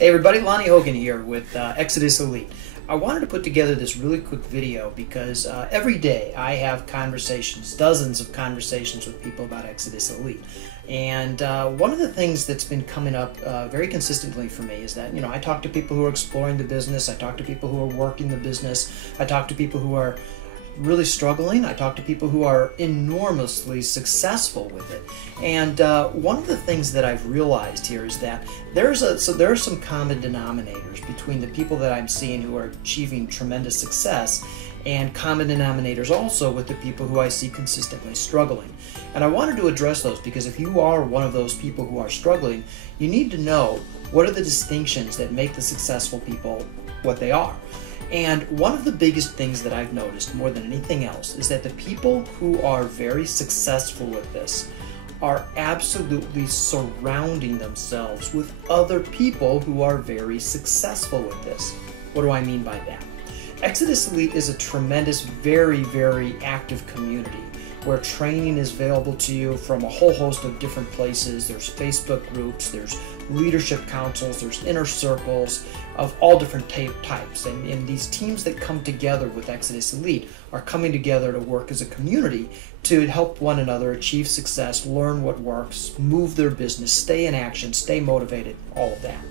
Hey everybody, Lonnie Hogan here with Exodus Elite. I wanted to put together this really quick video because every day I have conversations, dozens of conversations with people about Exodus Elite. And one of the things that's been coming up very consistently for me is that, I talk to people who are exploring the business, I talk to people who are working the business, I talk to people who are really struggling. I talk to people who are enormously successful with it. And one of the things that I've realized here is that there are some common denominators between the people that I'm seeing who are achieving tremendous success, and common denominators also with the people who I see consistently struggling. And I wanted to address those because if you are one of those people who are struggling, you need to know what are the distinctions that make the successful people what they are. And one of the biggest things that I've noticed more than anything else is that the people who are very successful with this are absolutely surrounding themselves with other people who are very successful with this. What do I mean by that? Exodus Elite is a tremendous, very, very active community where training is available to you from a whole host of different places. There's Facebook groups, there's leadership councils, there's inner circles of all different types. And these teams that come together with Exodus Elite are coming together to work as a community to help one another achieve success, learn what works, move their business, stay in action, stay motivated, all of that.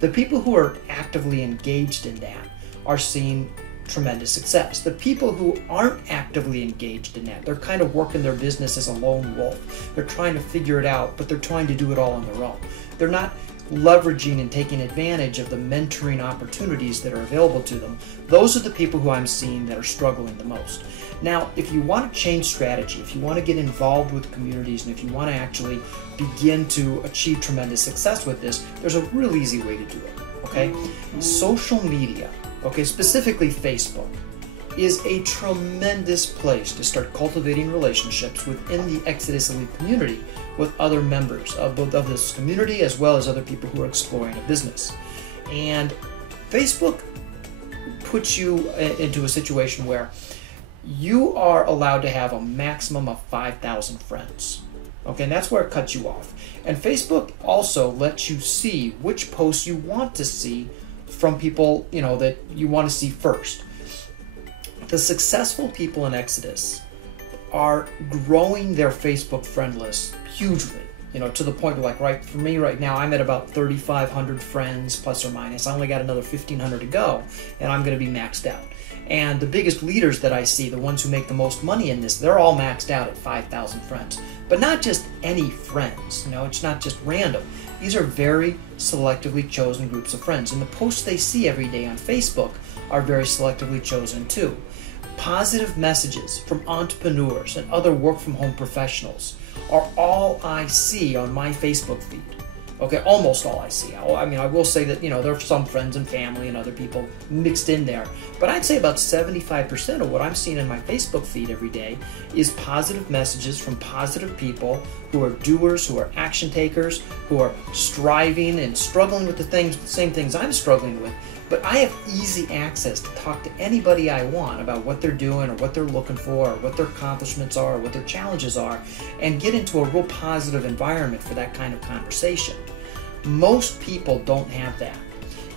The people who are actively engaged in that are seeing tremendous success. The people who aren't actively engaged in that, they're kind of working their business as a lone wolf. They're trying to figure it out, but they're trying to do it all on their own. They're not leveraging and taking advantage of the mentoring opportunities that are available to them. Those are the people who I'm seeing that are struggling the most. Now, if you want to change strategy, if you want to get involved with communities, and if you want to actually begin to achieve tremendous success with this, there's a real easy way to do it, okay? Social media, okay, specifically Facebook, is a tremendous place to start cultivating relationships within the Exodus Elite community with other members of both of this community as well as other people who are exploring a business. And Facebook puts you into a situation where you are allowed to have a maximum of 5,000 friends. Okay, and that's where it cuts you off. And Facebook also lets you see which posts you want to see from people, that you want to see first. The successful people in Exodus are growing their Facebook friend list hugely, to the point where, for me right now, I'm at about 3,500 friends, plus or minus. I only got another 1,500 to go, and I'm going to be maxed out. And the biggest leaders that I see, the ones who make the most money in this, they're all maxed out at 5,000 friends. But not just any friends, it's not just random. These are very selectively chosen groups of friends. And the posts they see every day on Facebook are very selectively chosen too. Positive messages from entrepreneurs and other work-from-home professionals are all I see on my Facebook feed. Okay, almost all I see. I will say that, there are some friends and family and other people mixed in there. But I'd say about 75% of what I'm seeing in my Facebook feed every day is positive messages from positive people who are doers, who are action takers, who are striving and struggling with the same things I'm struggling with. But I have easy access to talk to anybody I want about what they're doing or what they're looking for or what their accomplishments are or what their challenges are, and get into a real positive environment for that kind of conversation. Most people don't have that.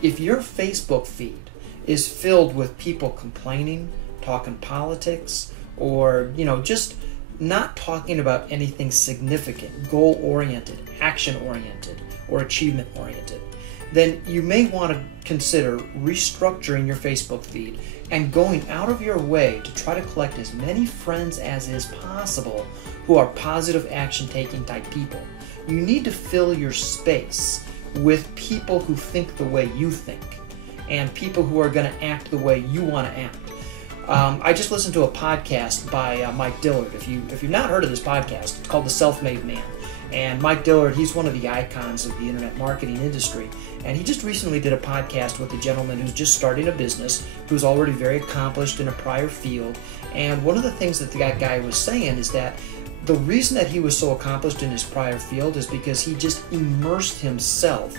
If your Facebook feed is filled with people complaining, talking politics, or just not talking about anything significant, goal-oriented, action-oriented, or achievement-oriented, then you may want to consider restructuring your Facebook feed and going out of your way to try to collect as many friends as is possible who are positive action-taking type people. You need to fill your space with people who think the way you think and people who are going to act the way you want to act. I just listened to a podcast by Mike Dillard. If you've not heard of this podcast, it's called The Self-Made Man. And Mike Dillard, he's one of the icons of the internet marketing industry. And he just recently did a podcast with a gentleman who's just starting a business, who's already very accomplished in a prior field. And one of the things that that guy was saying is that the reason that he was so accomplished in his prior field is because he just immersed himself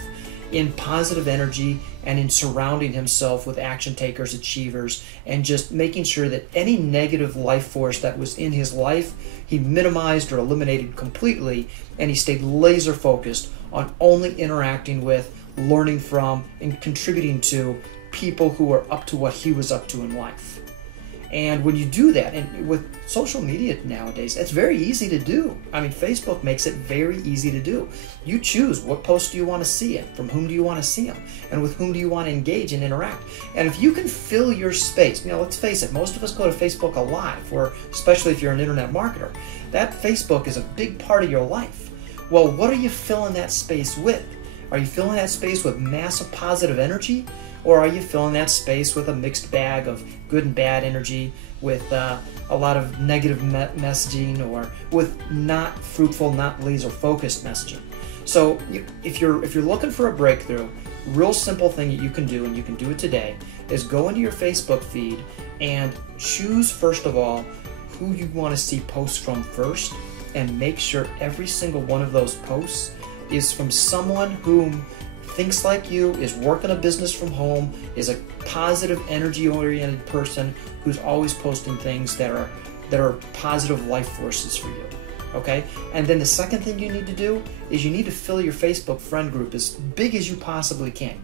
in positive energy and in surrounding himself with action takers, achievers, and just making sure that any negative life force that was in his life, he minimized or eliminated completely, and he stayed laser focused on only interacting with learning from, and contributing to people who are up to what he was up to in life. And when you do that, and with social media nowadays, it's very easy to do. I mean, Facebook makes it very easy to do. You choose what posts do you want to see and from whom do you want to see them, and with whom do you want to engage and interact. And if you can fill your space, you know, let's face it, most of us go to Facebook a lot, especially if you're an internet marketer. That Facebook is a big part of your life. Well, what are you filling that space with? Are you filling that space with massive positive energy? Or are you filling that space with a mixed bag of good and bad energy, with a lot of negative messaging, or with not fruitful, not laser-focused messaging? So if you're looking for a breakthrough, real simple thing that you can do, and you can do it today, is go into your Facebook feed and choose, first of all, who you want to see posts from first, and make sure every single one of those posts is from someone whom thinks like you, is working a business from home, is a positive, energy-oriented person who's always posting things that are positive life forces for you. Okay? And then the second thing you need to do is you need to fill your Facebook friend group as big as you possibly can.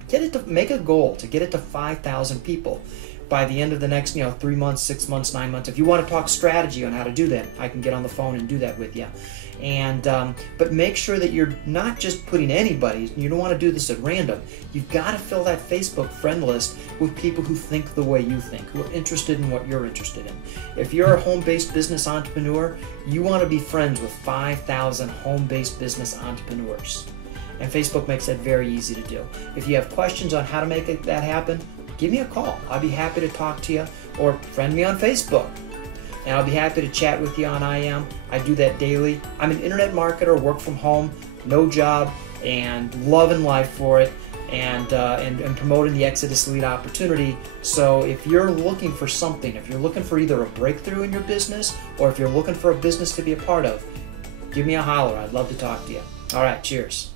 Make a goal to get it to 5,000 people by the end of the next 3 months, 6 months, 9 months. If you want to talk strategy on how to do that, I can get on the phone and do that with you. And but make sure that you're not just putting anybody. You don't want to do this at random. You've got to fill that Facebook friend list with people who think the way you think, who are interested in what you're interested in. If you're a home-based business entrepreneur, you want to be friends with 5,000 home-based business entrepreneurs. And Facebook makes that very easy to do. If you have questions on how to make that happen, give me a call. I'll be happy to talk to you, or friend me on Facebook. And I'll be happy to chat with you on IM. I do that daily. I'm an internet marketer, work from home, no job, and loving life for it, and promoting the Exodus Elite opportunity. So if you're looking for something, if you're looking for either a breakthrough in your business, or if you're looking for a business to be a part of, give me a holler. I'd love to talk to you. All right, cheers.